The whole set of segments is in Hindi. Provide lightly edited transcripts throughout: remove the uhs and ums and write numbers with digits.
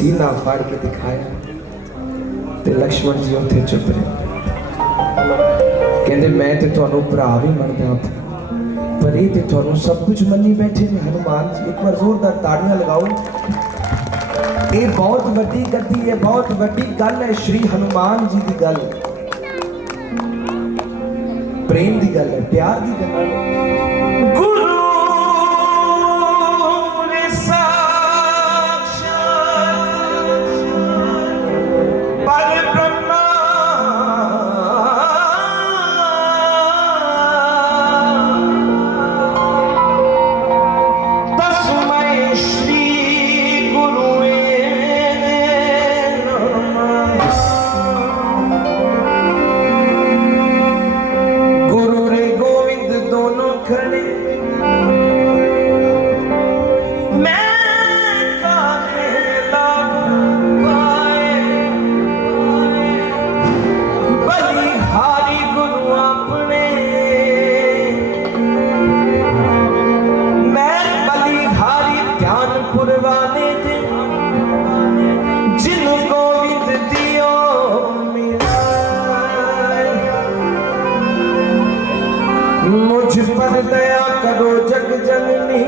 सीना फाड़ के दिखाया ते लक्ष्मण जी उत्थे चुप रहे। कहते मैं ते तुहानू भरा भी मनदा पर ये ते तुहानू सब कुछ मनी बैठे ने हनुमान जी। एक बार जोरदार ताड़ियां लगाओ। ये बहुत वड्डी गद्दी है, बहुत वड्डी गल है। श्री हनुमान जी की गल प्रेम की गल है, प्यार की गल है। गुरु मुझ पर दया करो जग जननी,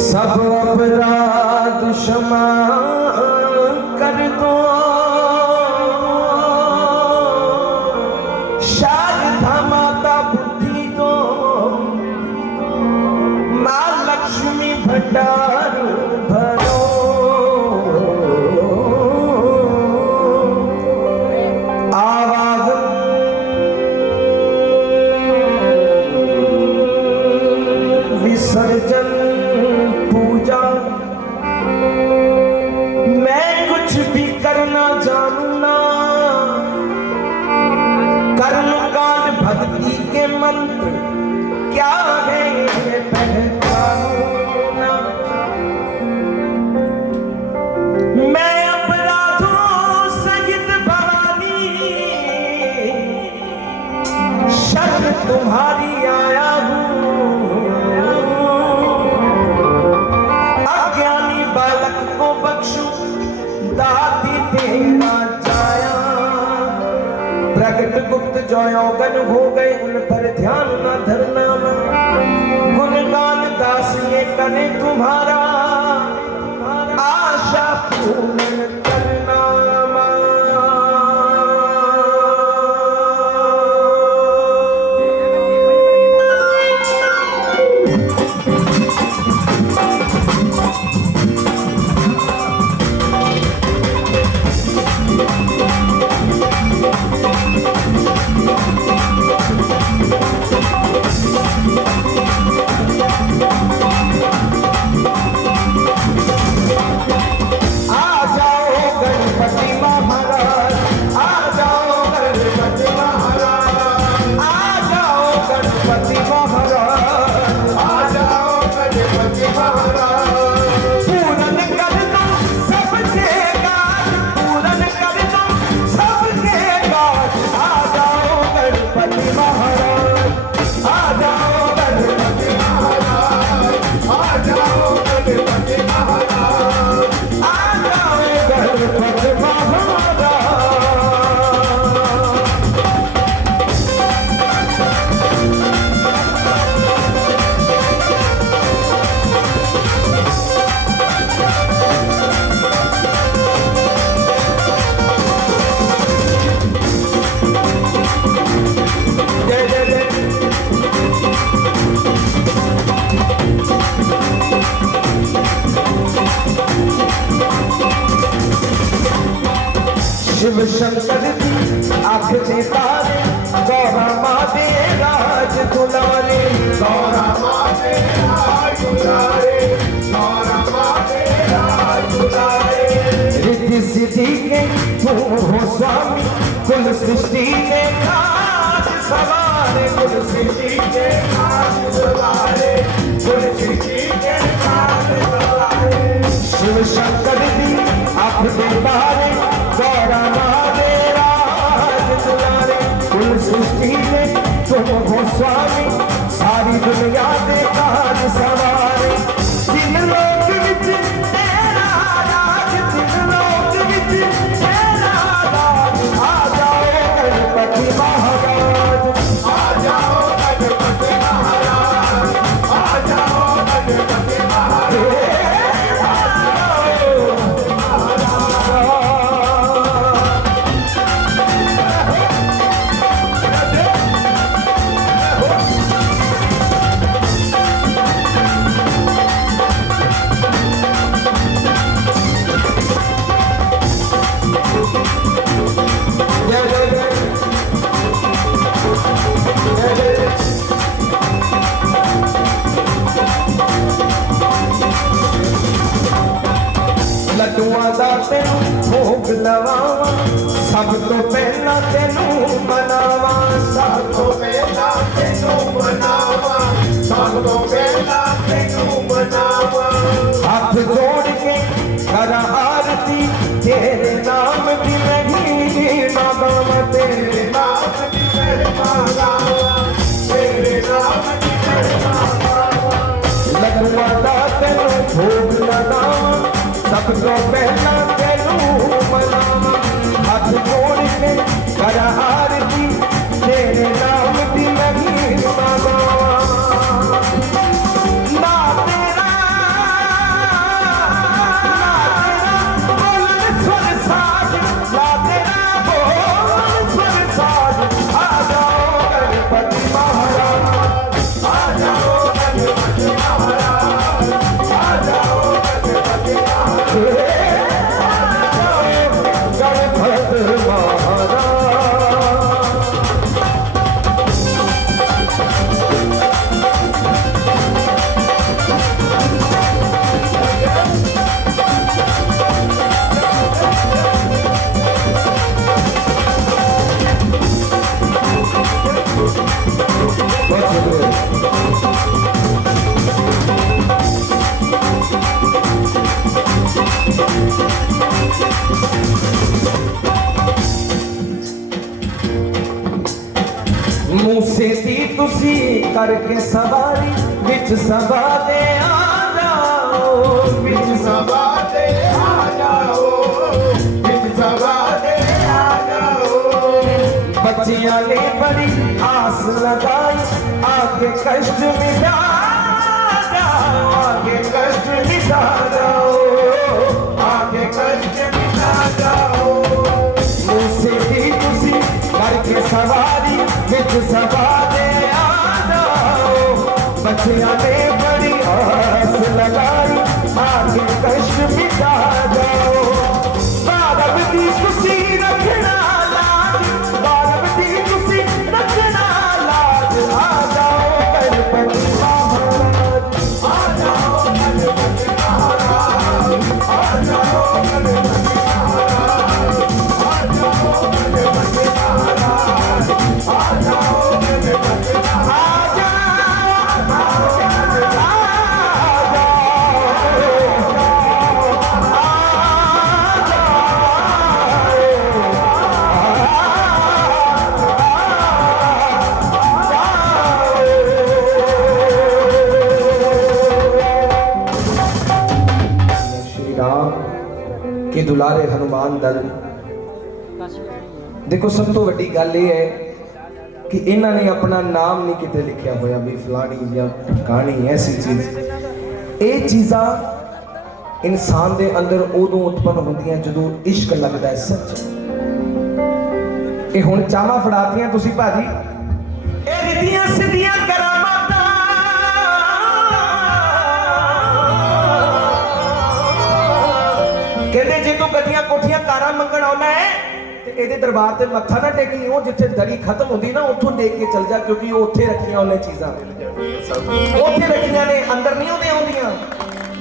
सब अपराध क्षमा कर दो। शारदा माता बुद्धि दो, माँ लक्ष्मी भंडार भरो। विसर्जन पूजा मैं कुछ भी करना जानू ना, कर्म कांड भक्ति के मंत्र क्या है ये पहचानो ना। मैं अपराधों सहित भवानी शरण तुम्हारी आया हूँ। दाती तेरा छाया प्रकट गुप्त जो यौगन हो गए उन पर ध्यान न धरना। गुणगान दास ये करे तुम्हारा आशा पूर्ण करना। शिव शंकर जी आखते तारे गौरा माते राज दुलारे। गौरा माते राज दुलारे, गौरा माते राज दुलारे। रिद्धि सिद्धि के तुम हो स्वामी, कुल सृष्टि के काज सवारे। कुल सृष्टि के काज सवारे, कुल सृष्टि के काज सवारे। शिव शंकर जी आखते तारे गौरा माते राज दुलारे। कुल सृष्टि में तुम हो स्वामी, सारी दुनिया दे काज सवारे। तीन लोक विच लवावा सब तो पहला तेनू मनावा सब तो पहला तेनू मनावा सब तो पहला तेनू मनावा हाथ जोड़ के कर आरती तेरे नाम की नहीं मांगा तेरे नाम की मांगा तेरे नाम की मांगा लगवा दा तेनू भोग लगावा सब तो पहला तेनू मनावा हाथ जोड़ के कर आरती तेरे नाम की नहीं मांगा ना तेरा बोल स्वर साज ना तेरा बोल स्वर साज आ जाओ गणपति महाराज आ जाओ गणपति महाराज आ जाओ गणपति महाराज मूसे दी तुसी करके सवारी विच सभा दे आ जाओ विच सभा दे आ जाओ विच सभा दे आ जाओ बच्चियां ने बड़ी आस लगाई आगे कष्ट मिटा जाओ आगे कष्ट मिटा जाओ आगे कष्ट मिटा जाओ मूसे दी तुसी करके सवारी विच सभा दे आ जाओ बच्चियां ने बड़ी आस लगाई आगे कष्ट मिटा जाओ बारब दी तुसी रखना लाज बारब दी तुसी रखना लाज आ जाओ गणपति महाराज आ जाओ गणपति महाराज आ जाओ गणपति महाराज आ जाओ गणपति महाराज आ जाओ गणपति महाराज श्री राम के दुलारे हनुमान दल देखो सब तो वड्डी गल ये है कि इन्हों ने अपना नाम नहीं किते लिखा होया भी फलानी या कहानी ऐसी चीज ये चीज़ां इंसान दे अंदर उदों उत्पन्न होंदियां जदों इश्क लगता है सच ये हुण चावां फड़ातियां तुसी भाजी ए रिद्धियां सिद्धियां करामातां कहते जे तू गड्डियां कोठियां कारां मंगण आउणा है ਇਹਦੇ ਦਰਬਾਰ ਤੇ ਮੱਥਾ ਨਾ ਟੇਕੀ ਉਹ ਜਿੱਥੇ ਦਰੀ ਖਤਮ ਹੁੰਦੀ ਨਾ ਉੱਥੋਂ ਟੇਕ ਕੇ ਚਲ ਜਾ ਕਿਉਂਕਿ ਉਹ ਉੱਥੇ ਰੱਖੀਆਂ ਉਹਨੇ ਚੀਜ਼ਾਂ ਉੱਥੇ ਰੱਖੀਆਂ ਨੇ ਅੰਦਰ ਨਹੀਂ ਉਹਦੇ ਆਉਂਦੀਆਂ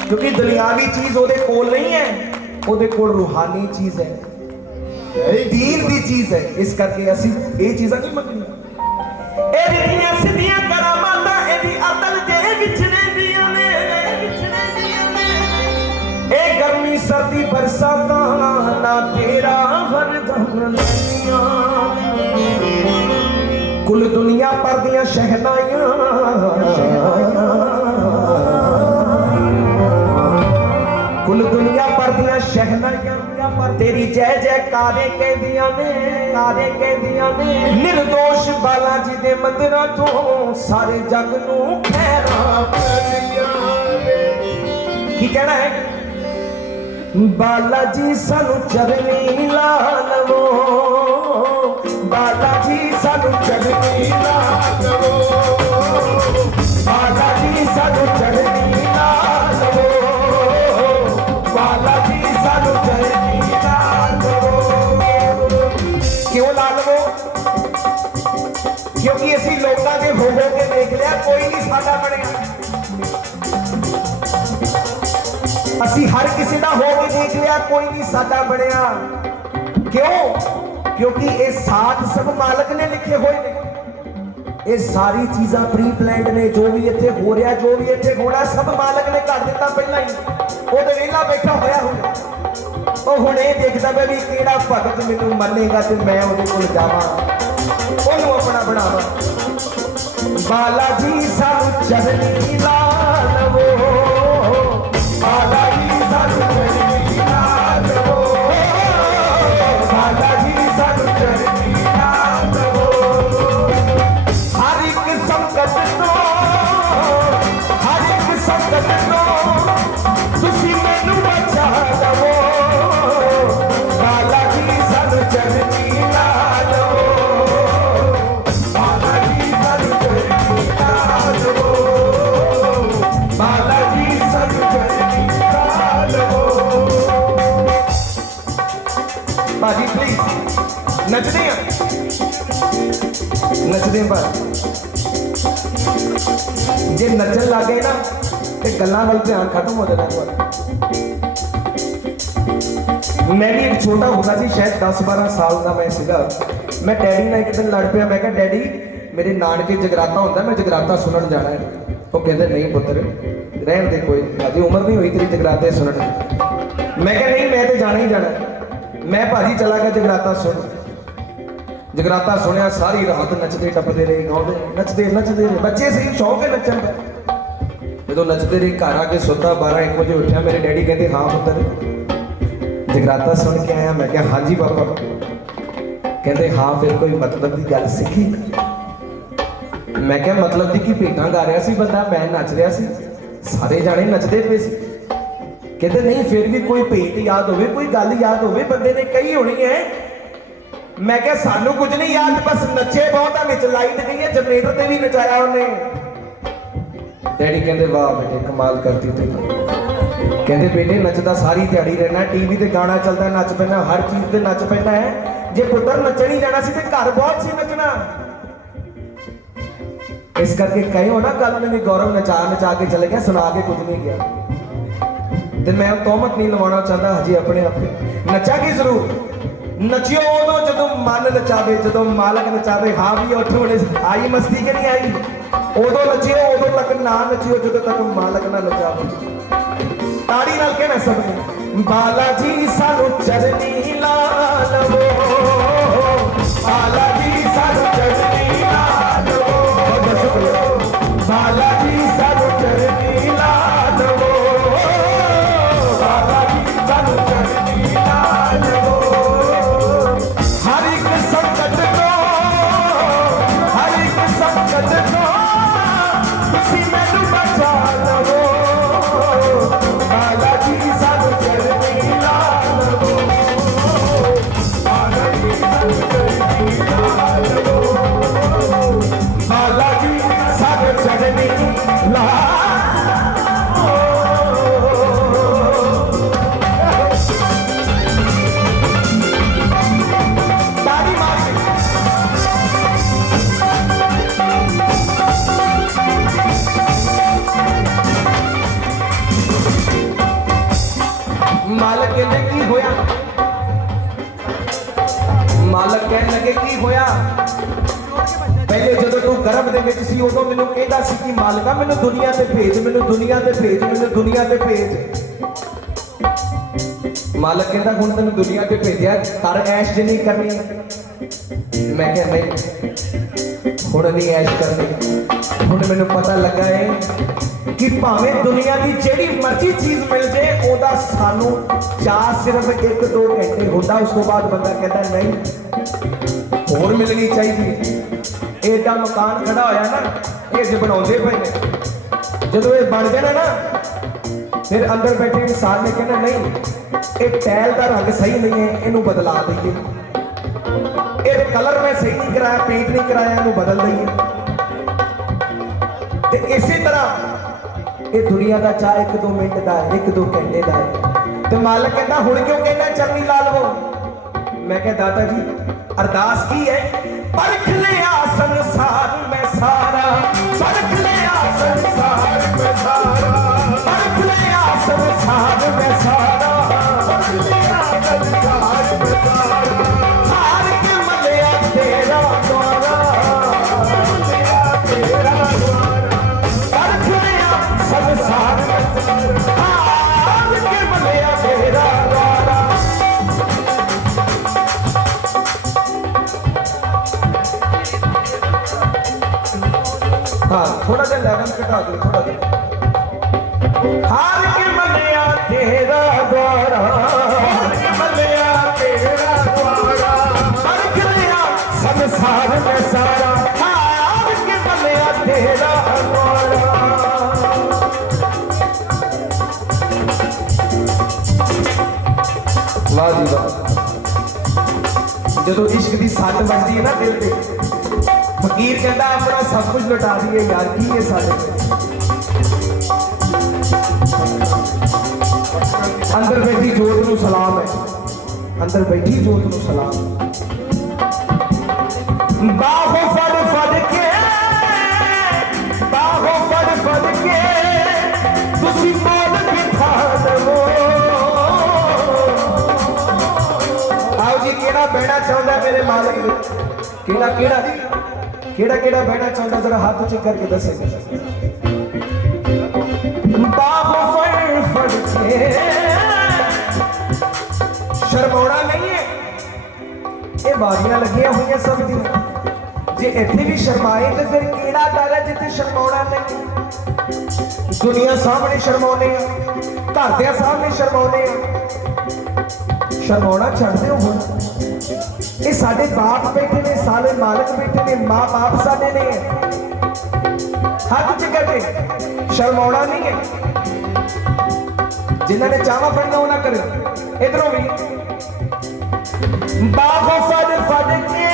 ਕਿਉਂਕਿ ਦੁਨਿਆਵੀ ਚੀਜ਼ ਉਹਦੇ ਕੋਲ ਨਹੀਂ ਹੈ ਉਹਦੇ ਕੋਲ ਰੂਹਾਨੀ ਚੀਜ਼ ਹੈ ਦੀਨ ਦੀ ਚੀਜ਼ ਹੈ ਇਸ ਕਰਕੇ ਅਸੀਂ ਇਹ ਚੀਜ਼ਾਂ ਨਹੀਂ ਮੰਗਣੀਆਂ ਇਹ ਰਿੱਧੀਆਂ ਸਿੱਧੀਆਂ ਕਰਾਮਾਤਾਂ ਇਹਦੀ ਅਤਲ ਦੇ ਵਿੱਚ ਰਹਿੰਦੀਆਂ ਨੇ ए गर्मी सर्दी बरसात ना तेरा हरदम लगियां कुल दुनिया पर दियां शहनाइयां कुल दुनिया पर दियां शहनाइयां तेरी जय जयकारे कहदियां ने निर्दोष बालाजी दे मंदिरां तो सारे जग नूं खैरां करदियां की कहना है बालाजी सानू चरनी ला लवो बालाजी सानू चरनी ला लवो बालाजी सानू चरनी ला लवो बालाजी सानू चरनी ला लवो क्यों ला लवो क्योंकि असी लोगों के हो के देख लिया कोई नहीं साडा बनिया असी हर किसी का हो के देख लिया कोई नहीं साडा बनिया क्यों? क्योंकि ये साथ सब मालक ने लिखे हुए ने। ये सारी चीज़ां प्री प्लान्ड ने। जो भी इत्थे हो रहा, जो भी इत्थे होना, सब मालक ने कर दिता पहला ही। वो तो वेला बैठा होया होगा, वो हुण ये देखदा पिया भी किहड़ा भगत मैनूं मन्नेगा ते मैं उहदे कोल जावां, ओहनूं अपना बनावां। बाला जी सानू चरनी ला लवो, बाला जी सानू चरनी ला लवो, बाला जी सानू चरनी ला लवो। हर एक संकट तो, हर एक संकट तो तुसी मैनू बचा लवो, बाला जी सानू चरनी ला लवो, बाला जी सानू चरनी ला लवो, बाला जी सानू चरनी ला लवो। भाजी प्लीज नचते हैं, नचते हैं पर जे नचन लग गए ना तो गल्लां वाल ध्यान खत्म हो जाता है। मैं भी एक छोटा होता सी, शायद 10-12 साल का मैं सीगा। मैं डैडी नाल एक दिन लड़ पिया। मैं कहा डैडी मेरे नानके जगराता होंदा, मैं जगराता सुनन जाना है। वो कहते नहीं पुत्र रहन दे, कोई अभी उम्र नहीं हुई तेरी जगराते सुनन। मैं कहा नहीं मैं तो जाना ही जाना है। मैं भाजी चला गया जगराता सुन। जगराता सुनिया, सारी रात नचते टपते रहे, गाँवते नचते नचते रहे। बच्चे सही शौक है नचन का। जो नचते रहे घर आके सुता 12-1 बजे उठा। मेरे डैडी कहते हाँ पुत्र जगराता सुन के आया। मैं क्या हाँ जी पापा। कहते हाँ फिर कोई मतलब की गल सीखी। मैं क्या मतलब की कि भेटा गा रहा सी बंदा, मैं नच रहा सी, सारे जाने नचते पे सी। कहते नहीं फिर भी कोई भेट याद होवे, कोई गल याद होवे, बंदे ने कही होनी है। मैं क्या सानू कुछ नहीं याद, बस नचे बहुत आ, विच लाइट गई है, जनरेटर ते भी नचाया उन्हें। डैडी कहते वाह बेटे कमाल करती तू। कहते बेटे नचदा सारी दिहाड़ी रहना, टीवी ते गाना चलता नच पैना, हर चीज ते नच पैना है। जे पुत्र नचन ही जाना सी ते घर बहुत सी नचना। इस करके कहे हो ना कल में भी गौरव नचा नचा के चले गया, सुना के कुछ नहीं गया। तो मैं तोहमत नहीं लवाना चाहता हजी अपने आप पे। नचा की जरूर नचियो उदों जो मन नचावे, जो मालक नचावे। हाँ भी उठ होने आई मस्ती के नहीं आई, उदों नचियो, उदों तक ना नचियो जो तक मालक ना नचावे। ताड़ी नाल कहना सबने बाला जी सानू चरनी ला लवो, बाला जी सानू चरनी ला लवो, बाला जी सानू चरनी ला लवो, बाला जी सानू चरनी ला लवो। हर एक संकट को, हर एक संकट को तुसी मैनू बचा लवो, बाला जी सानू चरनी ला लवो, बाला जी सानू चरनी ला लवो, बाला जी सानू चरनी ला। मालक कहते की होया, मालक कहने लगे की होया। पहले जो तू गर्भ दे विच सी उदों मैनूं कहंदा सी कि मालका मैनूं दुनिया ते भेज, मैनूं दुनिया ते भेज, मैनूं दुनिया ते भेज। मालक कहंदा हुण तैनूं दुनिया ते भेजिया, कर ऐश जिन्नी करनी। मैं कहा नहीं हुण नहीं ऐश करनी। हुण मैनूं पता लगा है कि भावें दुनिया की जिहड़ी मर्जी चीज मिल जाए ओदा सानू चाह सिर्फ 1-2 घंटे होता, उस तो बाद बंदा कहता नहीं होर मिलनी चाहिए। एडा मकान खड़ा होया ना, ये जो बनाते पे ने, जो ये बन जाना ना फिर अंदर बैठे इंसान ने कहना नहीं ये टैल का रंग सही नहीं है, इनू बदला दईए, ये कलर मैं सही नहीं कराया, पेंट नहीं कराया, इनू बदल दईए। इसी तरह ये दुनिया का चाह 1-2 मिनट का है, 1-2 घंटे का है। तो मालक कहता हुण क्यों कहना चरनी ला लवो। मैं कहा दादा जी अरदास की है, परख लिया संसार में सारा, परख लिया संसार में सारा, परख लिया संसार में सारा, परख लिया संसार में सारा। थोड़ा जा लेवल घटा दो थोड़ा जा। हार के मलिया तेरा द्वारा, हार के मलिया तेरा द्वारा, परख लिया संसार में सारा, हार के मलिया तेरा द्वारा। वाह जी वाह। जो इश्क की सट बजती है ना दिल पे, फकीर कहता अपना सब कुछ लुटा दिए यार की है सारे। अंदर बैठी जोत नूं सलाम है, अंदर बैठी जोत नूं सलाम। बाहों फड़ फड़ के, बाहों फड़ फड़ के तुसी मोल बिठा दवो। आओ जी केड़ा बहना चाहता मेरे मालिक, केड़ा केड़ा केड़ा केड़ा बहना चाहता जरा हाथ ऊंचे करके दसे। बाहों फड़ फड़ के, शर्माना नहीं है, ये बारियां लगियां हुई सब दी। जे इत्थे भी शर्माए तो फिर केड़ा डर है जिथे शर्माना नहीं। दुनिया सामने शर्माने, घरदियां सामने शर्माने, शर्माना छड्ड दिओ हुण। ये साडे बाप बैठे ने, सारे मालिक बैठे ने, माँ बाप साडे ने, हाथ च करके शर्माना नहीं है। जिन्होंने चावा पढ़ना वो ना करे। इधरों भी बाहों फड़ फड़ के,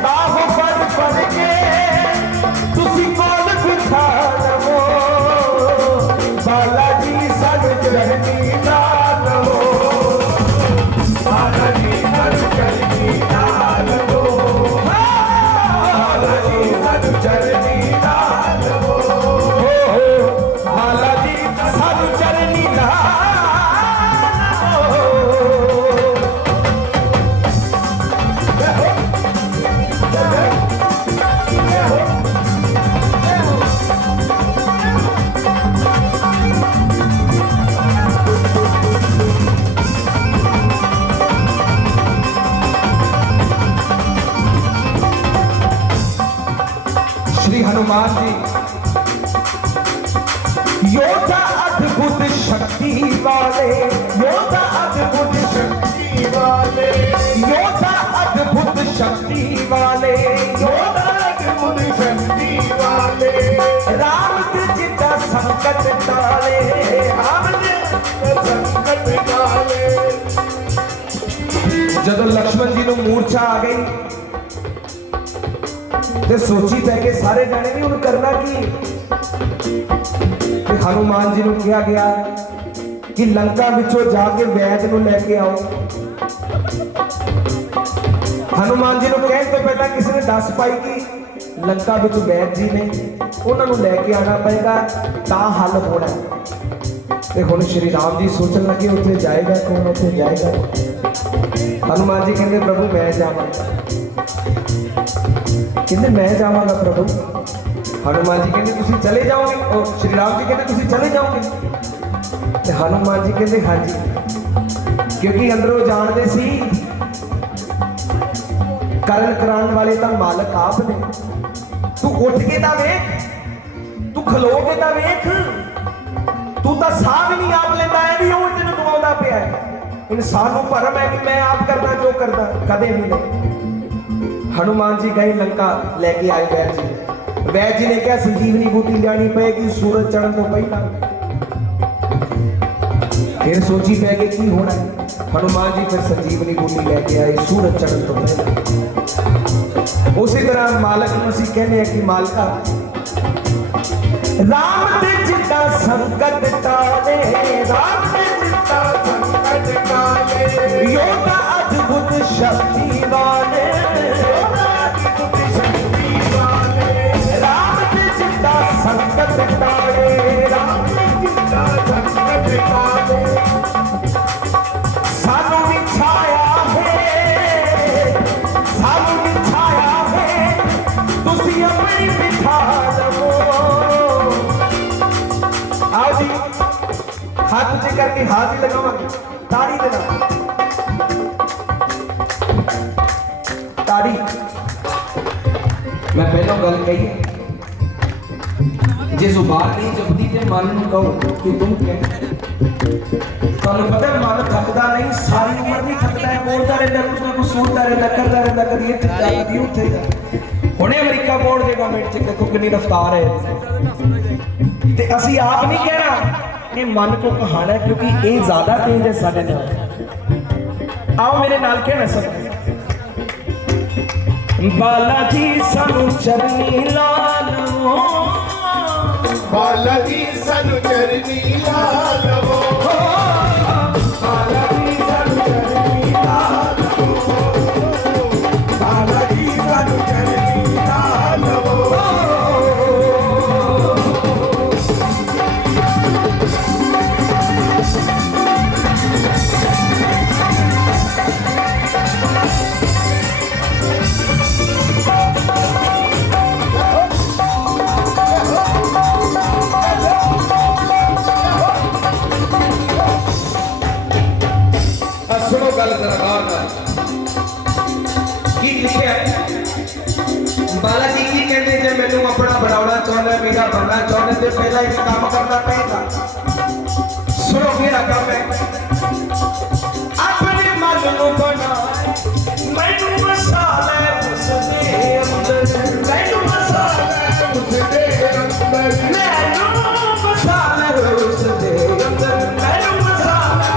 बाहों फड़ फड़ के तुसी कोल बिठा लवो। बाला जी सानू चरनी ला लवो, बाला जी सानू चरनी ला लवो, बाला जी सानू चरनी ला लवो, बाला जी सानू चरनी ला लवो। श्री हनुमान जी योद्धा अद्भुत शक्ति वाले, योद्धा अद्भुत शक्ति वाले, योद्धा अद्भुत शक्ति वाले, योद्धा अद्भुत शक्ति वाले। राम जी का संकट टाले, राम जी का संकट टाले। जब लक्ष्मण जी को मूर्छा आ गई ते सोची पै के सारे जाने भी उन्हें करना की। हनुमान जी को कहा गया कि लंका विचों जाके वैद को लेके आओ। हनुमान जी को कहने तो पहला किसी ने दस पाई कि लंका विच वैद जी ने, उन्होंने लेके आना पड़ेगा ता हल होना। ते हुण श्री राम जी सोचन लगे उत्थे जाएगा कौन, उत्थे जाएगा। हनुमान जी कहते प्रभु मैं जावांगा, कहते मैं जावांगा प्रभु। हनुमान जी कहते तुसी चले जाओगे, और श्री राम जी कहते तुसी चले जाओगे। ते हनुमान जी कहते हाँ जी, क्योंकि अंदरों जानते सी करण कराने वाले तो मालक आप ने। तू उठ के तो वेख, तू खलो के तो वेख, तू तो साह भी नहीं आप लेता है भी वो तेन दुआदा पिया है। इंसान को भरम है कि मैं आप करना जो करना, कदे भी नहीं। हनुमान जी गए लंका लेके आए वैद जी। वैद जी ने क्या संजीवनी बूटी लियानी पड़ेगी सूरज चढ़न तो पहला। फिर सोची पै गई की होना है। हनुमान जी फिर संजीवनी बूटी लेके आए सूरज चढ़न तो पहला। उसी तरह मालक में उसी कहने कि मालका राम ते जिता संकट टाले, राम ते जिता संकट टाले, योद्धा अद्भुत शक्ति वाले, संकट टाले, राम जिता संकट टाले। सानू भी छाया है, सानू भी छाया है, तुसी अपनी बिठा लवो। आओ जी हाथ ऊंचे करके हाथ ही लगावांगे, ताड़ी देना ताड़ी। मैं पहलों गल कही है जे जुबान नहीं जपदी ते मन नूं कहो कि तुम कहते तुहानूं पता है मन थकदा नहीं, सारी उम्र नहीं थकदा है, बोलता रहता, कुछ ना कुछ सोचता रहता, करता रहता, कभी इत्थे जा कभी उत्थे जा। हुणे अमरीका बोर्ड दे गवर्नमेंट च देखो कितनी रफ्तार है, ते असीं आप नहीं कहना कि मन को कहाना है, क्योंकि ये ज्यादा तेज है साडे नाल। आओ मेरे नाल कहना सब, बालाजी सानू चरनी लालवो, बालाजी सानू चरनी लालवो, बालाजी सानू चरनी लालवो, बालाजी सानू चरनी लालवो। सुनो गल जरा गौर नाल की लिखिया है। बालाजी की कहते जे मैनू अपना बनाना चाहना, मेरा बनना चाहना, तो पहला एक काम करना पड़ेगा। सुनो मेरा काम है, अपने मन को बना, मैनू मसाला उसदे अंदर, मैनू मसाला उसदे अंदर, मैनू मसाला उसदे अंदर, मैनू मसाला।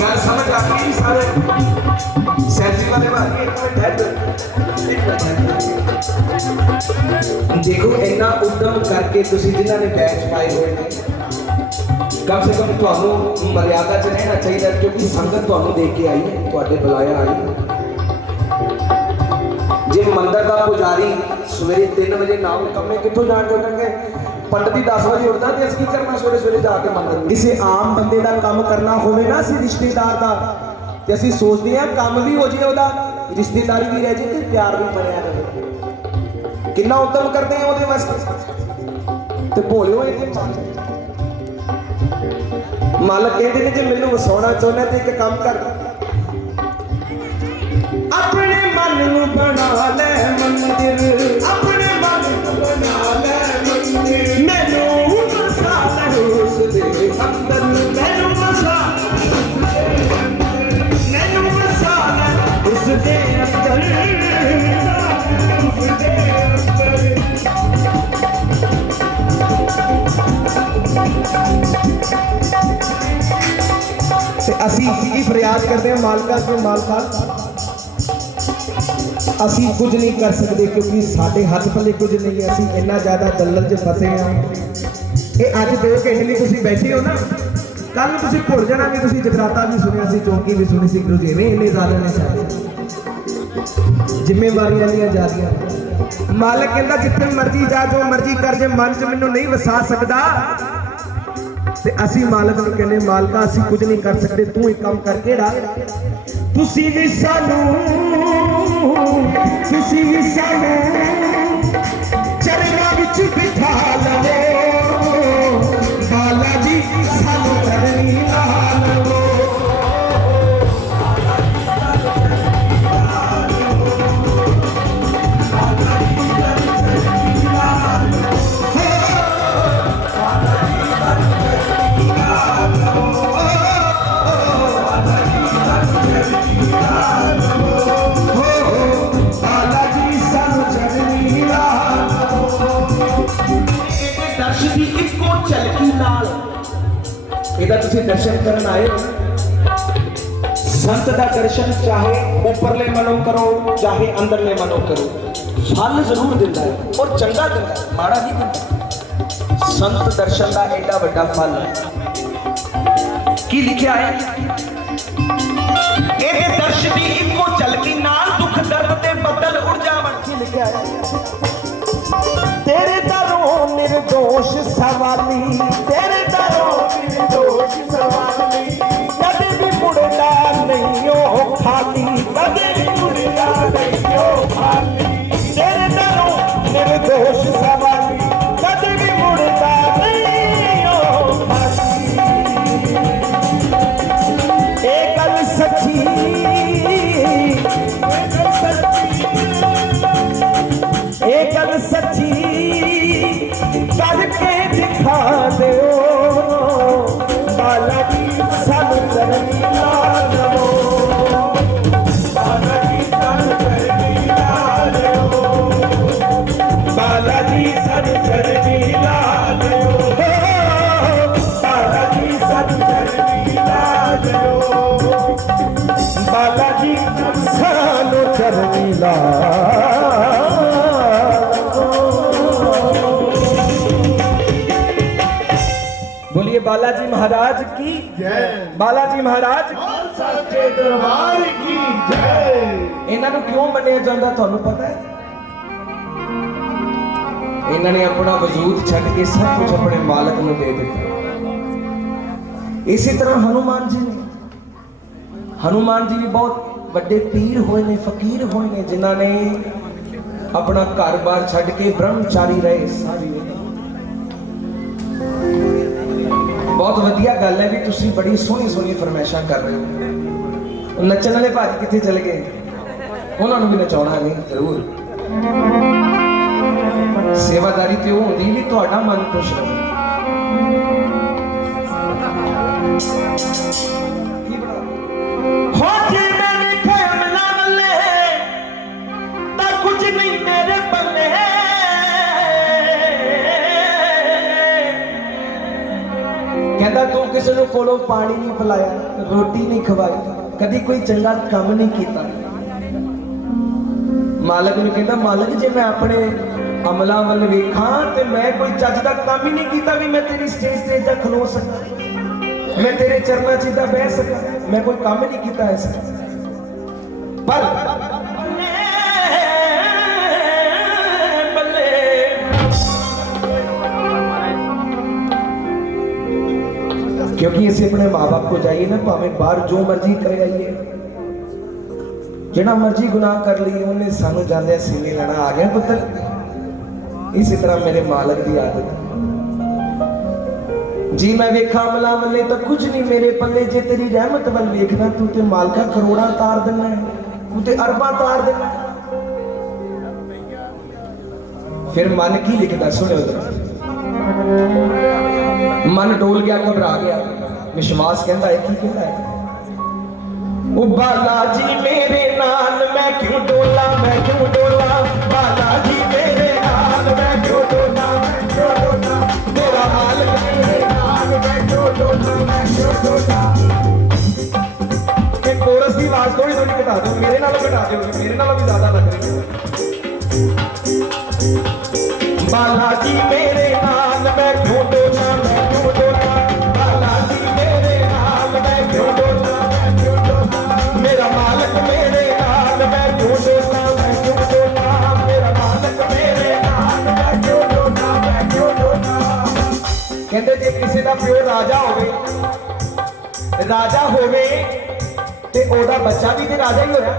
गल समझ आ गई सारे सैलरी वाले भाई, देखो इन्ना उद्यम करके तुसी जिन्हां ने बैच पाए हुए ने, कम से कम तुहानू मर्यादा च रहना चाहिए, क्योंकि संगत तुहानू देख के आई है, तुहाडे बुलाया आई। जे मंदिर का पुजारी सवेरे 3 बजे नाम निकमने कितों जान के उठणगे, पंडित ही 10 बजे उठता, तो असं करना सवेरे सवेरे जाके मंदिर। किसी आम बंदे का काम करना होवे ना, असीं रिश्तेदार का, तो असीं सोचते हैं काम भी हो जाए, वह रिश्तेदारी भी रह जाए, तो प्यार भी बनया रहे। कितना उद्यम करते हैं वो वास्ते, तो भोले हुए मालक कहते हैं जे मैनू वसाउणा चाहुंदा तो एक काम कर, अपने मन नूं बना ले मंदिर, अपने मन नूं बना ले मंदिर, मैनू मसाला उसदे अंदर, मैनू मसाला उसदे अंदर, उसदे अंदर। असी फरियाद करते हैं मालका के मालका, असी कुछ नहीं कर सकते, क्योंकि साढ़े हाथ पल्ले कुछ नहीं है, असी इन्ना ज़्यादा दलदल च फसे हैं। ये अज 2 घंटे लिए तुम बैठे हो ना, कल तुम भुल जाना भी तुम जगराता भी सुनिया सी, चौकी भी सुनी सी, गुरु जी में इन्ने ज़्यादा ने सारे जिम्मेवारियां लिया जा रही। मालिक कहता जिथे मर्जी जा, जो मर्जी कर, जे मन च मैनू नहीं वसा सकता, ते असी मालिक नूं कहने मालका असी कुछ नहीं कर सकते, तू एक काम कर केड़ा, तुसी भी सानू चरना विच बिठा लवो, बालाजी सानू चरनी ला लवो, दर्शन करन आए। संत का दर्शन चाहे उपरले मनो करो, चाहे अंदरले मनो करो, फल जरूर दिंदा है और चंगा दिंदा है, माड़ा नहीं दिंदा। संत दर्शन का एडा बड़ा फल की लिखा है, ये दर्श दी इको झलकी नाल दुख दर्द ते बदल उड़ जावन। की लिखा है, तेरे दरों निर्दोष सवाली, तेरे दरों निर्दोष सवाली, कदे भी मुड़दा नहीं हो खाली, कदे भी मुड़दा नहीं हो खाली, तेरे दरों निर्दोष सवाली, कदे भी मुड़दा नहीं हो खाली। एक गल सच्ची, एक गल सच्ची बोलिए बालाजी महाराज की जय बालाजी महाराज की। और सच्चे दरबार की जय। ਇਹਨਾਂ ਨੂੰ ਕਿਉਂ ਮੰਨਿਆ ਜਾਂਦਾ ਤੁਹਾਨੂੰ ਪਤਾ ਹੈ? ਇਹਨਾਂ ਨੇ ਆਪਣਾ ਵਜੂਦ ਛੱਡ ਕੇ ਸਭ ਕੁਝ ਆਪਣੇ ਮਾਲਕ ਨੂੰ ਦੇ ਦਿੱਤਾ। ਇਸੇ ਤਰ੍ਹਾਂ ਹਨੂਮਾਨ ਜੀ ਵੀ ਬਹੁਤ ਵੱਡੇ ਪੀਰ ਹੋਏ ਨੇ, ਫਕੀਰ ਹੋਏ ਨੇ, ਜਿਨ੍ਹਾਂ ਨੇ ਆਪਣਾ ਘਰ-ਬਾਰ ਛੱਡ ਕੇ ਬ੍ਰਹਮਚਾਰੀ ਰਹੇ ਸਾਰੀ ਉਮਰ। ਬਹੁਤ ਵਧੀਆ ਗੱਲ ਹੈ ਵੀ ਤੁਸੀਂ ਬੜੀ ਸੋਹਣੀ ਫਰਮਾਇਸ਼ਾਂ ਕਰ ਰਹੇ ਹੋ। ਉਹ ਨੱਚਣ ਵਾਲੇ ਭਾਜੀ ਕਿੱਥੇ ਚਲੇ ਗਏ? ਉਹਨਾਂ ਨੂੰ ਵੀ ਨਚਾਉਣਾ ਨਹੀਂ ਜ਼ਰੂਰ। ਸੇਵਾਦਾਰੀ ਤੇ ਉਹ ਹੁੰਦੀ ਵੀ ਤੁਹਾਡਾ ਮਨ ਖੁਸ਼ ਰਹੇ। ਹੋ ਜੇ ਮੈਂ ਵੇਖੇ ਅਮਲਾ ਵੱਲੇ ਤਾਂ ਕੁਝ ਨਹੀਂ ਮੇਰੇ ਪੱਲੇ। ਕਹਿੰਦਾ ਤੂੰ ਕਿਸੇ ਨੂੰ ਕੋਲੋਂ ਪਾਣੀ ਨਹੀਂ ਪਿਲਾਇਆ, ਰੋਟੀ ਨਹੀਂ ਖਵਾਈ, ਕਦੀ ਕੋਈ ਚੰਗਾ ਕੰਮ ਨਹੀਂ ਕੀਤਾ। ਮਾਲਕ ਨੂੰ ਕਹਿੰਦਾ ਮਾਲਕ ਜੇ ਮੈਂ ਆਪਣੇ ਅਮਲਾਂ ਵੱਲ ਵੇਖਾਂ ਤੇ ਮੈਂ ਕੋਈ ਚੱਜ ਦਾ ਕੰਮ ਹੀ ਨਹੀਂ ਕੀਤਾ ਵੀ ਮੈਂ ਤੇਰੀ ਸਟੇਜ ਤੇ ਇੱਦਾਂ ਖਲੋ ਸਕਾਂ, ਮੈਂ ਤੇਰੇ ਚਰਨਾਂ 'ਚ ਇੱਦਾਂ ਬਹਿ ਸਕਾਂ, ਮੈਂ ਕੋਈ ਕੰਮ ਹੀ ਨਹੀਂ ਕੀਤਾ ਐਸਾ। ਪਰ क्योंकि इसे अपने माँ बाप को चाहिए ना, भावें बाहर जो मर्जी करे आइए, जिहड़ा मर्जी गुनाह कर लिए उन्हें सानू जांदे सीने लेना आ गया पुत्र। इसी तरह मेरे मालक की आदत जी, मैं वेखा अमला मल्ले तो कुछ नहीं मेरे पल्ले, जे तेरी रहमत वल वेखना तू ते मालका करोड़ा तार देना है, तू ते अरबा तार देना है। फिर मन की लिखता सुनो, मन डोल गया, घबरा गया, विश्वास कहता है की कहता है, ओ बालाजी मेरे नाल मैं क्यों डोला, मैं क्यों डोला, बालाजी मेरे नाल मैं क्यों डोला, मैं क्यों डोला, मेरा मालिक मेरे नाल मैं क्यों डोला, मैं क्यों डोला। एक कोरस की आवाज थोड़ी थोड़ी घटा दो, मेरे नालों घटा दो, मेरे नालों भी ज्यादा लग रही है। बालाजी मेरे नाल मैं क्यों डोला, मैं क्यों डोला, बालाजी मेरे नाल मैं क्यों डोला, मैं क्यों डोला, मेरा मालिक मेरे नाल मैं क्यों डोला, मैं क्यों डोला, मेरा मालिक मेरे नाल मैं क्यों डोला, मैं क्यों डोला। कहते जे किसी का प्यो राजा होवे ते ओदा बच्चा भी ते राजा ही होया,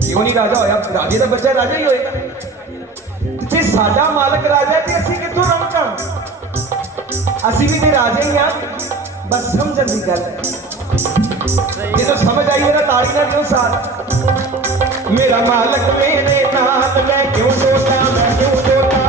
क्यों नहीं राजा होया? राजे का बच्चा राजा ही होएगा। जे साडा मालक राजा ते असीं कित्थों रौनकां? असीं भी ते राजे ही हां, बस समझण दी गल है। जो समझ आई है ना ताड़ी ना क्यों साथ। मेरा मालक मेरे नाल मैं क्यों डोला, मैं क्यों डोला,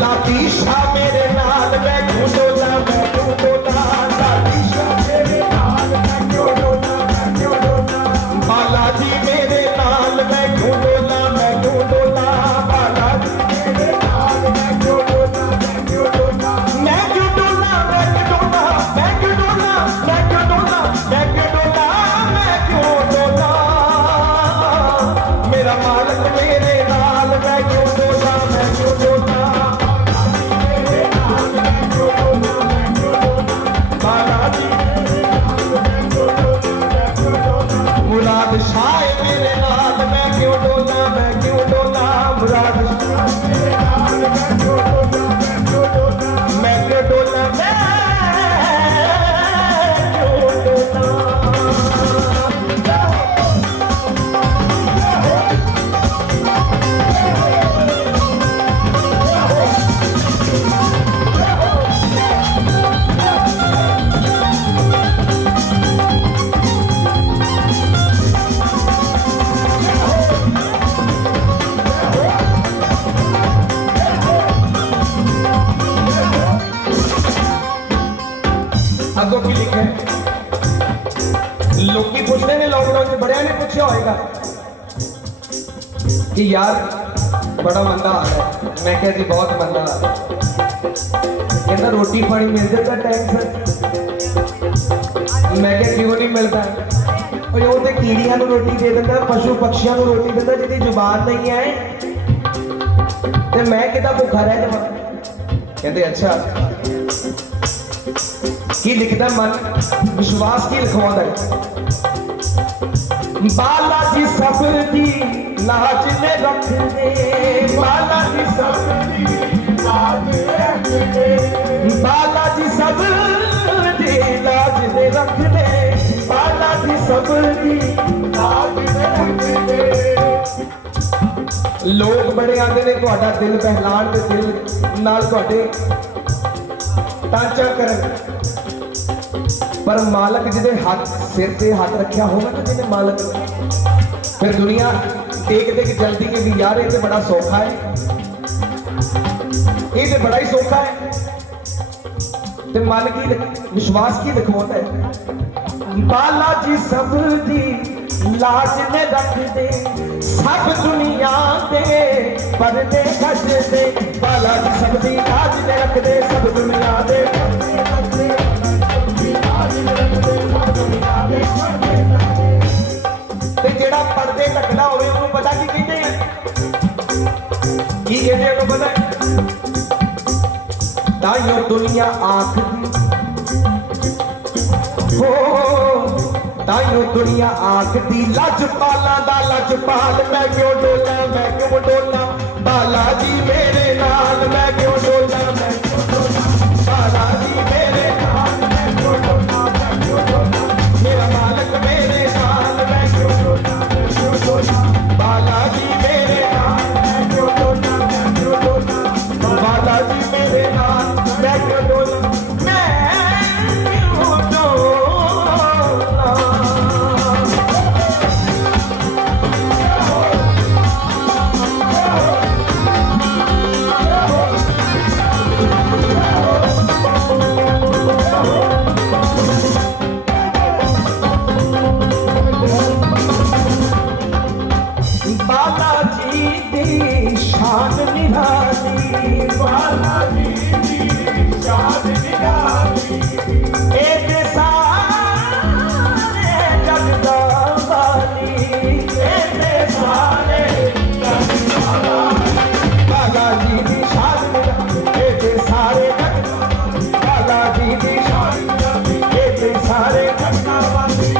लाती शाह मेरे नाल मैं क्यों डोला, मैं क्यों डोला, लाती शाह मेरे नाल मैं क्यों डोला, मैं क्यों डोला, बालाजी मेरे नाल मैं क्यों डोला, मैं क्यों डोला, बालाजी मेरे नाल मैं क्यों डोला, मैं क्यों डोला, मैं क्यों डोला, मैं क्यों डोला, मैं क्यों डोला, मैं क्यों डोला, मैं क्यों डोला, मैं क्यों डोला, मेरा मालिक मेरे नाल मैं क्यों डोला, मैं क्यों डोला, मेरे नाल मैं क्यों डोला, मैं क्यों डोला, बालाजी मुराद शाह मेरे नाल मैं क्यों डोला, मैं क्यों डोला, मुराद शाह मेरे नाल मैं क्यों डोला, मैं क्यों डोला, मैं क्यों डोला, मैं क्यों डोला। अगों की लिखे लोग पूछते हैं लॉकडाउन में बड़े ने पूछा होगा कि यार बड़ा मंदा आ रहा है। मैं कह जी बहुत मंदा आ रहा है। कहता रोटी पानी मिल जाता टाइम से। मैं क्या क्यों नहीं मिलता और वो तो कीड़ियां को रोटी दे देता पशु पक्षियों को रोटी देता जिहदी जुबान नहीं है ते मैं किदा भुखा रह जावां कहते अच्छा की लिखदा मन विश्वास की लिखवांदा है बाला जी सब दी लाज ने रख दे बाला जी सब दी लाज ने रख दे बाला जी सब दी लाज ने रख दे बाला जी सब दी लाज ने रख दे लोग बड़े आंदे ने तुहाडा दिल बहलान ते दिल नाल तुहाडे टांचा करन पर मालक जिहदे हाथ सिर ते हाथ रखिया होगा ना जिहने मालक फिर दुनिया देख देख जल्दी के भी यार ये तो बड़ा सौखा है ये तो बड़ा ही सौखा है ते मन की विश्वास की लिखवाता है बाला जी सब दी लाज ने रख दे सब दुनिया दे पर्दे कट दे बाला जी सब दी लाज ने रख दे सब दुनिया दे ते जेड़ा पर्दे ढकना होवे उन्होंने पता की कहते हैं की कहते हैं पता है ताइयों दुनिया आंख हो ताइयों दुनिया आंख दी लजपाला दा लजपाल मैं क्यों डोला बाला जी मेरे नाल मैं क्यों डोला बाला जी मेरे नाल मैं क्यों डोला मेरा मालक मेरे नाल मैं क्यों डोला बाला जी मेरे नाल मैं क्यों डोला बाला जी मेरे नाल मैं क्यों डोला मैं क्यों डोला बाला जी दी शान निराली बाला जी दी शान निराली एते सारे जग दा वाली एते सारे जग दा वाली बाला जी दी शान निराली एते सारे जग दा बाला जी दी शान निराली एते सारे जग दा वाली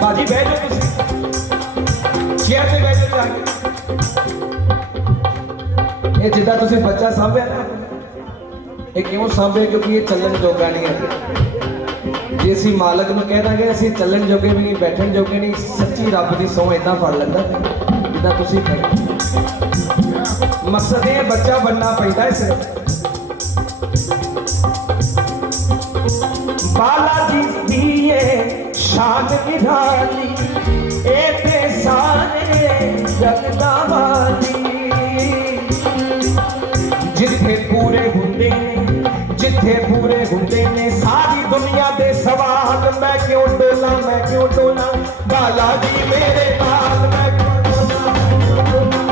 बाजी बैठ जाओ चेयर पे बैठ जाओ ये जिदा तुसी बच्चा सांभया ना ये क्यों सांभे क्योंकि ये चलन जोगा नहीं है जे असी मालक नूं कह दांगे असी चलन जोगे भी नहीं बैठन जोगे नहीं सच्ची रब दी सौं इदां फड़ लैंदा जिदा तुसी करो मकसद ये बच्चा बनना पैदा है सिर्फ बाला जी दिए शान निराली एते सारे जगदा वाली जिथे पूरे हुंदे ने सारी दुनिया दे सवाल मैं क्यों डोला बाला जी मेरे नाल मैं क्यों डोला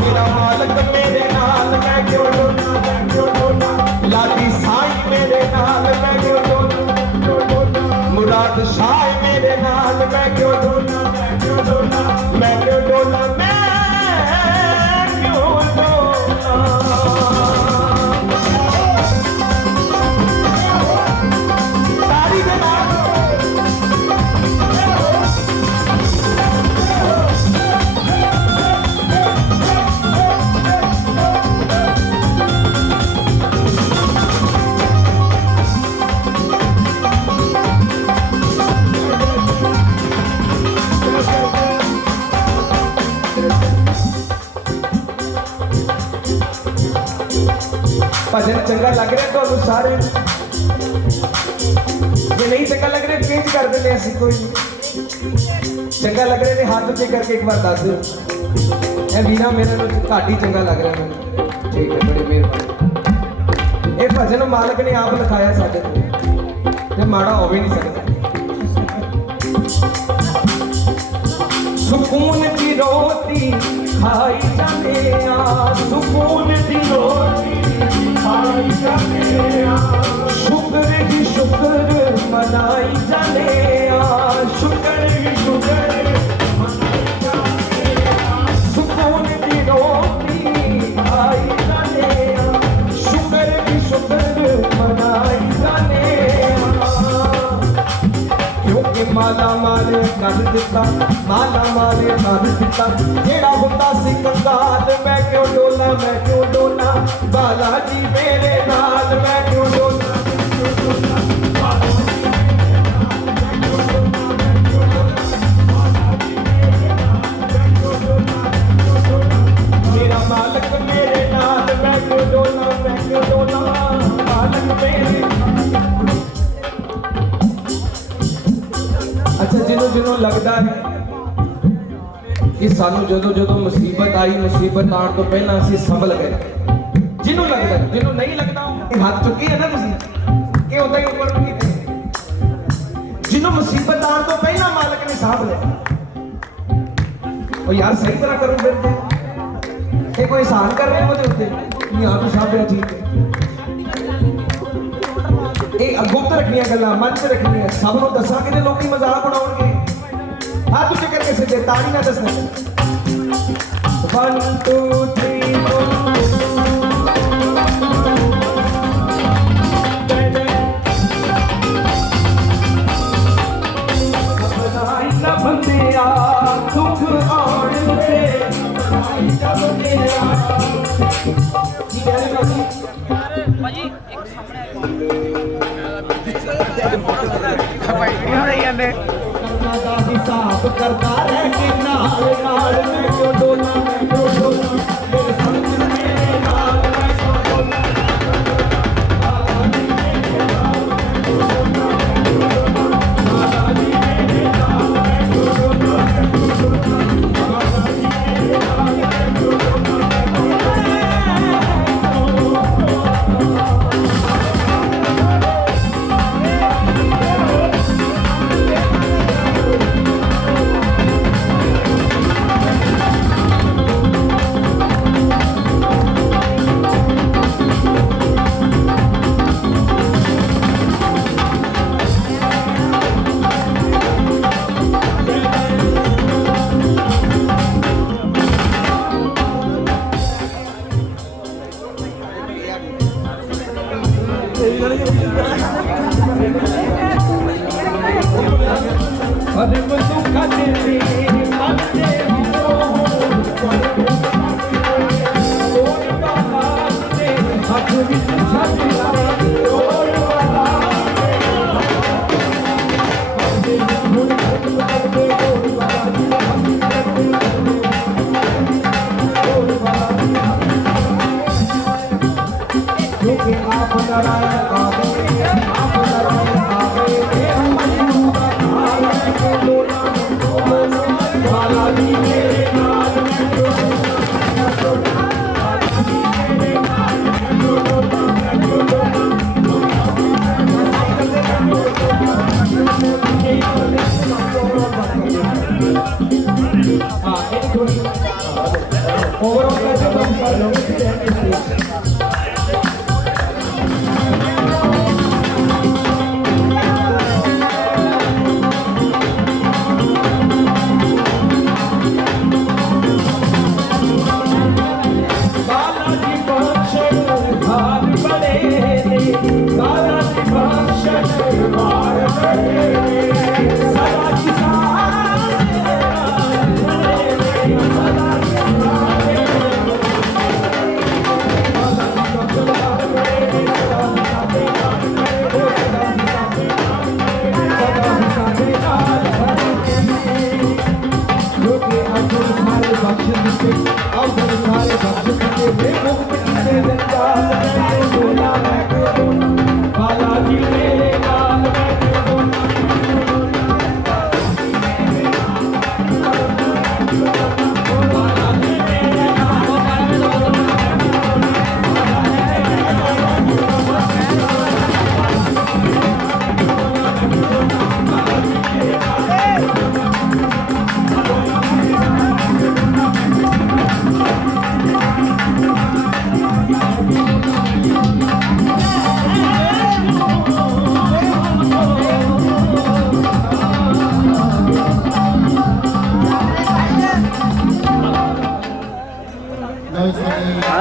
मेरा मालक मेरे नाल मैं क्यों डोला लादी साई मेरे नाल मैं क्यों डोला मुराद शाह मेरे नाल मैं क्यों डोला मैं क्यों डोला तारी के नाल भजन चंगा लग रहा तो सारे जे नहीं चंगा लग रहा चेंज कर देने ऐसी कोई चंगा लग रहे ने हाथ ऊंचे करके एक बार दस दो वीरा मेरे घट ही चंगा लग रहा मैंने ठीक है बड़ी मेहरबानी ये भजन मालक ने आप लिखाया साडे ते माड़ा हो भी नहीं सकता सुकून की रोटी खाई जाने सुकून की रोटी खाई जाने शुक्र की शुक्र मनाई जाने शुक्र की शुक्र मनाई जाने सुकून की रोटी खाई जाने शुक्र की शुक्र मनाई जाने क्योंकि माला माले कर दिता माला माले कर दिता जेड़ा हुंदा सी कंगाल मैं क्यों डोला बाला जी मेरे नाल मैं क्यों डोला मेरा मालिक मेरे नाल मैं क्यों डोला मालिक मेरे अच्छा जिन्हों लगता है कि सानू जो मुसीबत आई मुसीबत आने तो पहला असीं संभल गए जिन्हों लगता है जिन्हों नहीं लगता हाथ चुकी है ना तुसीं कि उदा ही ऊपर उठी थे जिन्हों मुसीबत आने तो पहला मालिक ने साथ लिया और यार सही तरह करो फिर ये कोई एहसान कर रहे हैं मुझे उत्ते यहाँ तो साहब ठीक है ये गुप्त रखनिया गल्लां मन च रखनिया सब नूं दसा कि लोग मजाक उड़ाउणगे हाथ उच्चे करके सिद्धे ताड़ी ना दसना 1 2 3 बंदिया दुख आने से हिसाब करता रह के नाल नाल मैं क्यों डोला मेरे संग मेरे नाल मैं क्यों अरे बंदूका तेरी मानते हो और बात से हाथ विच छातिया और क्योंकि आप नारायण आप नारायण बाला जी मेरे नाल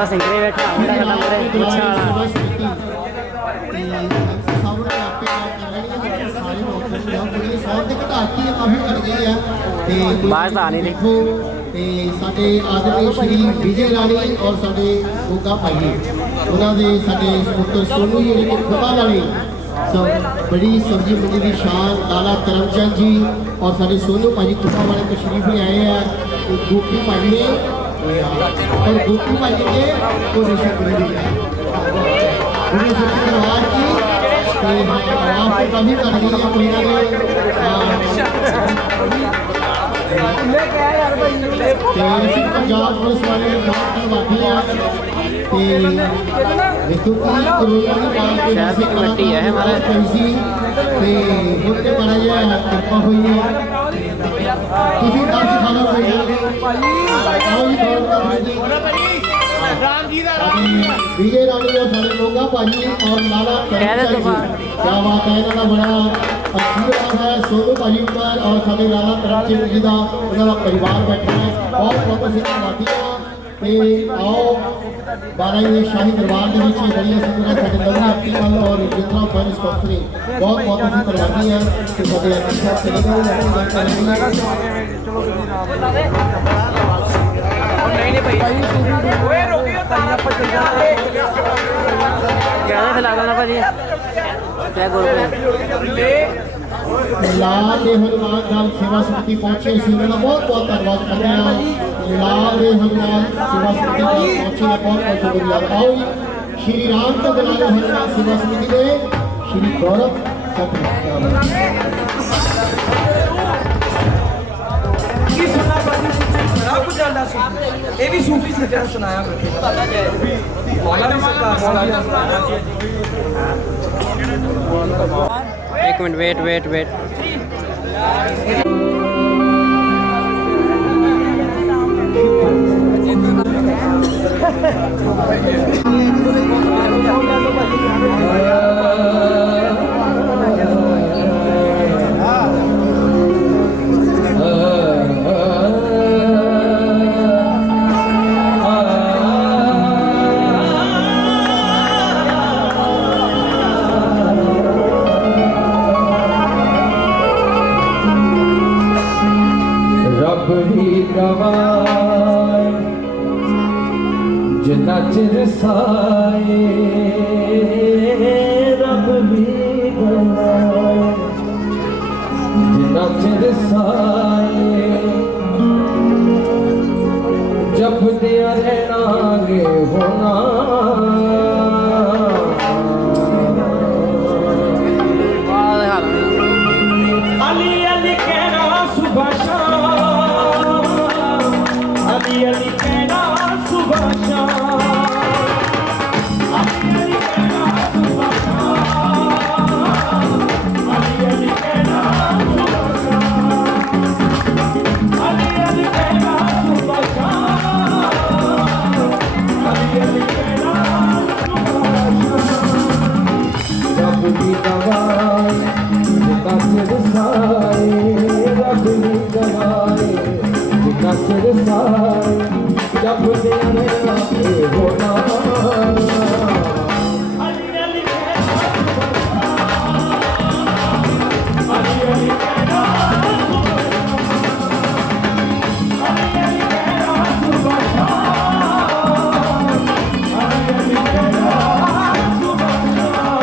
ਸਾਰਾ ਸਿੰਗਰੇ ਬੈਠਾ ਮੁੰਡਾ ਸਾਡਾ ਮਰੇ ਪੁੱਛਾ ਵਾਲਾ ਬਾਜ਼ ਤਾਂ ਨਹੀਂ ਦੇਖੋ ਤੇ ਸਾਡੇ ਆਦਮੀ ਸ਼੍ਰੀ ਵਿਜੇ ਰਾਣੀ ਔਰ ਸਾਡੇ ਗੋਗਾ ਭਾਈ ਉਹਨਾਂ ਦੇ ਸਾਡੇ ਪੁੱਤਰ ਸੋਨੂ ਜੀ ਜਿਹੜੇ ਖੁਦਾ ਵਾਲੇ ਸਭ ਬੜੀ ਸਬਜ਼ੀ ਮੰਡੀ ਦੀ ਸ਼ਾਨ ਲਾਲਾ ਕਰਮਚੰਦ ਜੀ ਔਰ ਸਾਡੇ ਸੋਨੂ ਭਾਈ ਖੁਦਾ ਵਾਲੇ ਤਸ਼ਰੀਫ ਲੈ ਆਏ ਆ ਗੋਪੀ ਭਾਈ ਨੇ और गोपी भाई के को निशा कर दी उन्हें सब करवार की आप को कभी कर दी है कोई ना लेके आया यार भाई ते पंजाब पुलिस वाले बात करवाती है ते देखो कि कोरोना की बात के शहर की कमेटी है हमारा कैसी ते उनके बड़ा ये कृपा हुई है किसी का खाना कोई विजय रानी और सारे लोगा भाजी और लाला क्या बात है इन्होंने बड़ा आशीर्वाद है सोनू भाजी पर और सारे लाला करमचंद जी का उन्होंने परिवार बैठा है बहुत बहुत ਅਸੀਂ ਧੰਨਵਾਦੀਆਂ ਤੇ ਆਓ 12 ਦੇ ਸ਼ਾਹੀ ਦਰਬਾਰ ਦੇ ਵਿੱਚ ਬੜੀਆਂ ਸੰਗਤਾਂ ਸਾਡੇ ਨਵੀਂ ਐਕਟੀਵਲ ਔਰ ਜਿੰਦਰਾ ਫਾਈਨੈਂਸ ਕੰਪਨੀ ਬਹੁਤ ਬਹੁਤ ਅਸੀਂ ਧੰਨਵਾਦੀਆਂ ਤੇ ਸਾਡੇ ਐਕਟਿਵ ਸਾਹਿਬ ਚਲੇ ਗਏ नहीं भाई क्या खिला दो ना भाजी क्या गुरु लाल ਦੇ ਹਨੂਮਾਨ ਨਾਲ ਸੇਵਾ ਸਮਿਤੀ ਪਹੁੰਚੇ ਸੀ ਉਹਨਾਂ ਦਾ ਬਹੁਤ ਬਹੁਤ ਧੰਨਵਾਦ ਕਰਦੇ ਹਾਂ ਲਾਲ ਦੇ ਹਨੂਮਾਨ ਸੇਵਾ ਸਮਿਤੀ ਪਹੁੰਚੇ ਬਹੁਤ ਬਹੁਤ ਸ਼ੁਕਰੀਆ ਆਓ ਸ਼੍ਰੀ ਰਾਮ ਚੰਦਰ ਲਾਲ ਹਨੂਮਾਨ ਸੇਵਾ ਸਮਿਤੀ ਦੇ ਸ਼੍ਰੀ ਗੌਰਵ ਕੀ ਸੁਣਾ ਬਾਜੀ ਬੜਾ ਕੁਝ ਜਾਂਦਾ ਸੀ ਇਹ ਵੀ ਸੂਫੀ ਸੀ ਜਿਹੜਾ ਸੁਣਾਇਆ ਮੌਲਾ ਦੀ ਸਰਕਾਰ ਮੌਲਾ ਦੀ एक मिनट वेट जिन्ना चिर साए रब भी गवाए जिन्ना चिर साए जब दिया रहना गे होना अली अली कहना सुबह शाम अली अली कहना सुबह शाम अली अली कहना सुबह शाम अली अली कहना सुबह शाम अली अली कहना सुबह शाम अली अली कहना सुबह शाम रब की दवाई जितना सिर साए रब की दवाई जितना सिर साए जब तेरे आगे होना अली अली कहना अली अली कहना अली अली कहना सुबह शाम अली अली कहना सुबह शाम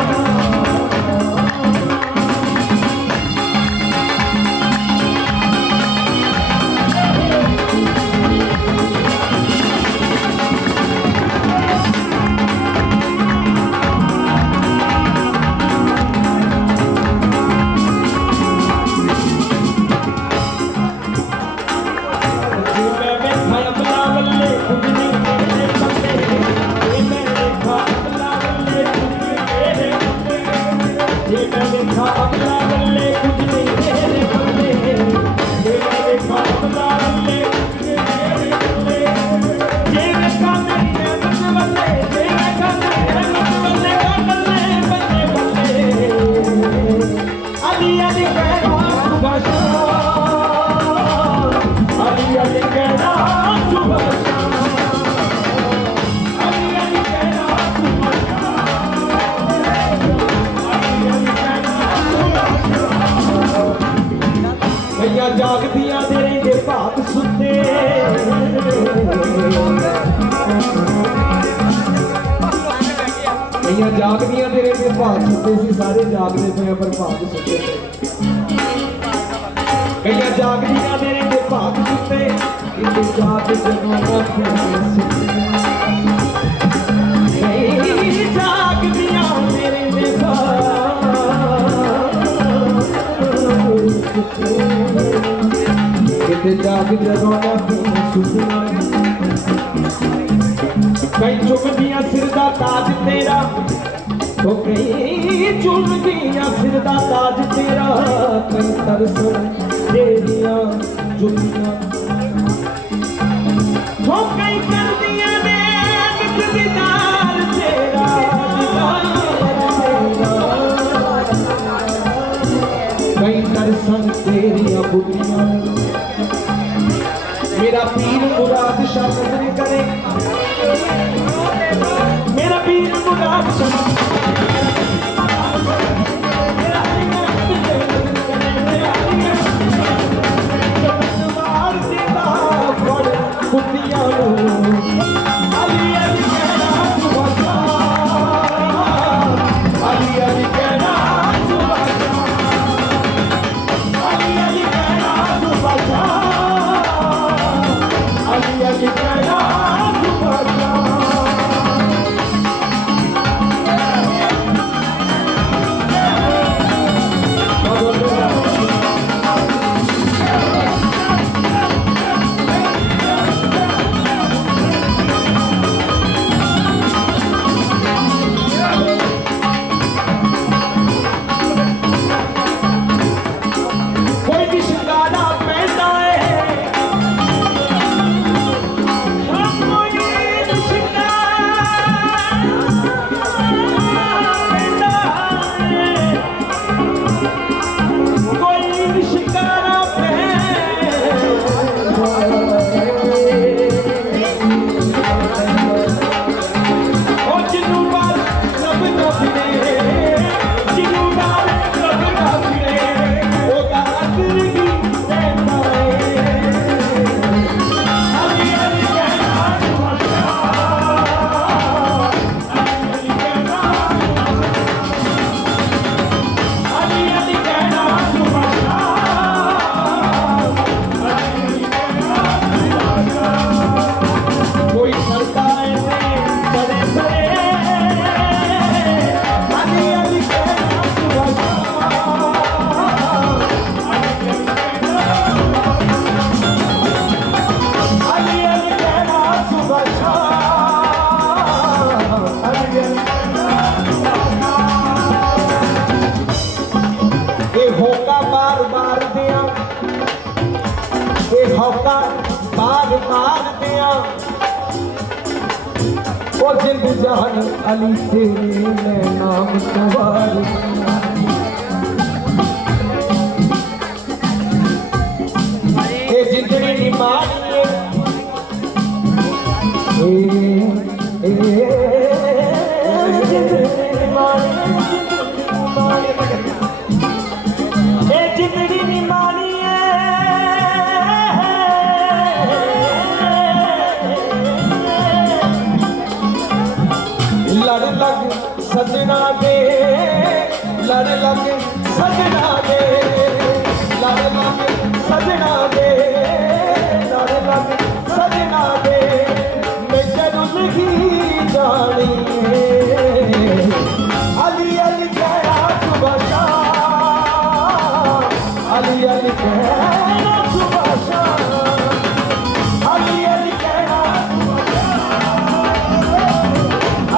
भाग सुते कईयां जागदियां तेरे पे भाग सुते सी सारे जागदे पे पर भाग सुते कईयां जागदियां तेरे पे भाग सुते इते जाग जगाना फिर सुते कई जागदियां तेरे पे इते जाग जगाना फिर सुते कई चुमदियां सिर दा ताज तेरा तो कई चुमदियां सिर दा ताज तेरा कई तरसन तेरियां जुल्फियां तो कई करदियां ने दीदार तेरा कई तरसन तेरियां बुलियां मेरा पीर मुराद शाह नजर करे मेरा पीर मुराद शाह मार देता फड़ कुत्तियां अली अली कहना सुबह अली अली कहना सुबह अली अली कहना सुबह अली अली कहना सुबह जिंद जान अली तेरे मैं नाम सवार ये जिंदड़ी निमानी जिंदड़ी निमानी लड़ लग सजना दे लड़ लग सजना दे लड़ लग सजना दे लड़ लग सजना दे मैं जरूर ही जानी अली अली कहना सुबह शाम अली अली कहना सुबह शाम अली अली कहना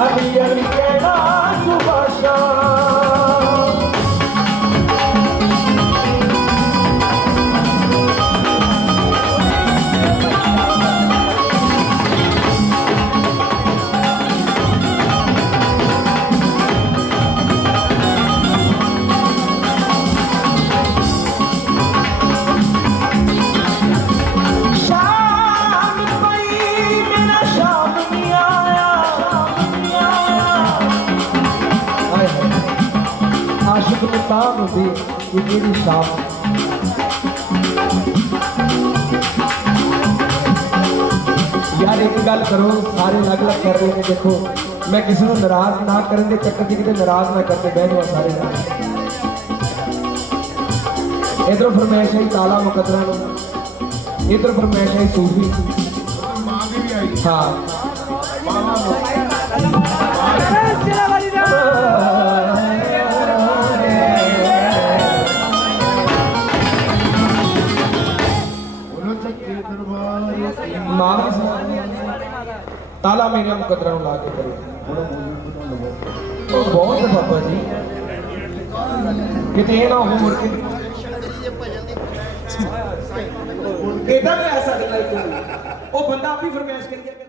अली अली कहना सुबह शाम आशिक ने काम दे ये मेरी शाम एक गल करो सारे अलग अलग कर रहे हैं देखो मैं किसी को नाराज ना करने के चक्कर च किते नाराज ना करते बह जाओ सारे इधर फरमाइश आई ताला मुकद्दरा इधर फरमाइश आई सूफी हाँ ताला मेरा मुकद्दरा ला के करो बहुत है पापा जी किते ना हो मुड़ के केदा भी ऐसा लगता है वो बंदा आप ही फरमाइश करिए